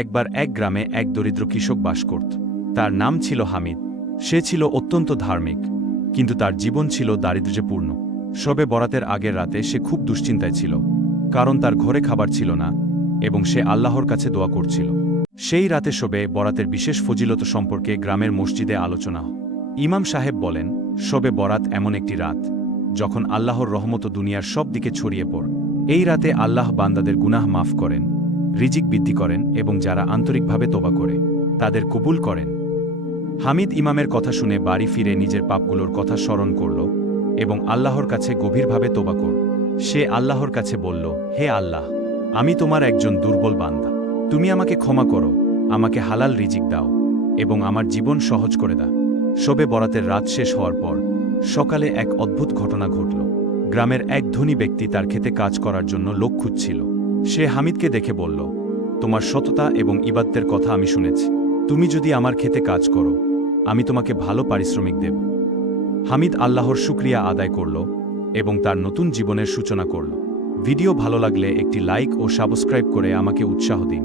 একবার এক গ্রামে এক দরিদ্র কৃষক বাস করত। তার নাম ছিল হামিদ। সে ছিল অত্যন্ত ধার্মিক, কিন্তু তার জীবন ছিল দারিদ্র্যপূর্ণ। শবে বরাতের আগের রাতে সে খুব দুশ্চিন্তায় ছিল, কারণ তার ঘরে খাবার ছিল না এবং সে আল্লাহর কাছে দোয়া করছিল। সেই রাতে শবে বরাতের বিশেষ ফজিলত সম্পর্কে গ্রামের মসজিদে আলোচনা হয়। ইমাম সাহেব বলেন, শবে বরাত এমন একটি রাত যখন আল্লাহর রহমত দুনিয়ার সব দিকে ছড়িয়ে পড়ে। এই রাতে আল্লাহ বান্দাদের গুনাহ মাফ করেন, রিজিক বৃদ্ধি করেন এবং যারা আন্তরিকভাবে তোবা করে তাদের কবুল করেন। হামিদ ইমামের কথা শুনে বাড়ি ফিরে নিজের পাপগুলোর কথা স্মরণ করল এবং আল্লাহর কাছে গভীরভাবে তোবা করল। সে আল্লাহর কাছে বলল, হে আল্লাহ, আমি তোমার একজন দুর্বল বান্দা। তুমি আমাকে ক্ষমা করো, আমাকে হালাল রিজিক দাও এবং আমার জীবন সহজ করে দাও। শবে বরাতের রাত শেষ হওয়ার পর সকালে এক অদ্ভুত ঘটনা ঘটল। গ্রামের এক ধনী ব্যক্তি তার খেতে কাজ করার জন্য লোক খুঁজছিল। সে হামিদকে দেখে বলল, তোমার সততা এবং ইবাদতের কথা আমি শুনেছি। তুমি যদি আমার খেতে কাজ করো, আমি তোমাকে ভালো পারিশ্রমিক দেব। হামিদ আল্লাহর শুকরিয়া আদায় করল এবং তার নতুন জীবনের সূচনা করল। ভিডিও ভালো লাগলে একটি লাইক ও সাবস্ক্রাইব করে আমাকে উৎসাহ দিন।